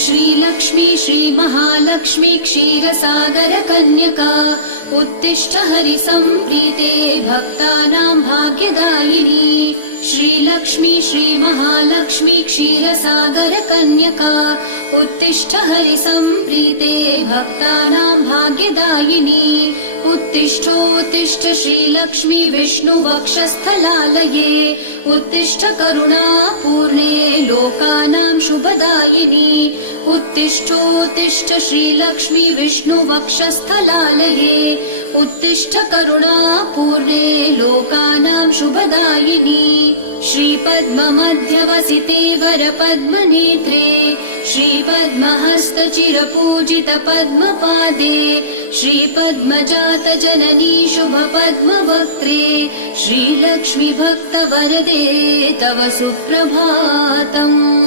श्रीलक्ष्मी श्रीमहालक्ष्मी क्षीरसागर कन्यका उत्तिष्ठ हरिसम्प्रीते भक्तानां भाग्यदायिनी। श्रीलक्ष्मी श्रीमहालक्ष्मी क्षीरसागर कन्यका उत्तिष्ठ हरिसम्प्रीते भक्तानां भाग्यदायिनी। उत्तिष्ठोत्तिष्ठ श्रीलक्ष्मी विष्णुवक्षस्थलालये उत्तिष्ठ करुणापूर्णे लोकानां शुभदायिनी। उत्तिष्ठोत्तिष्ठ श्रीलक्ष्मी विष्णुवक्षस्थलालये उत्तिष्ठ करुणापूर्णे लोकानां शुभदायिनी। श्रीपद्ममध्यवसिते वरपद्मनेत्रे श्रीपद्महस्तचिरपूजित पद्मपादे श्रीपद्मजात जननी शुभपद्मवक्त्रे श्रीलक्ष्मी भक्तवरदे तव सुप्रभातम्।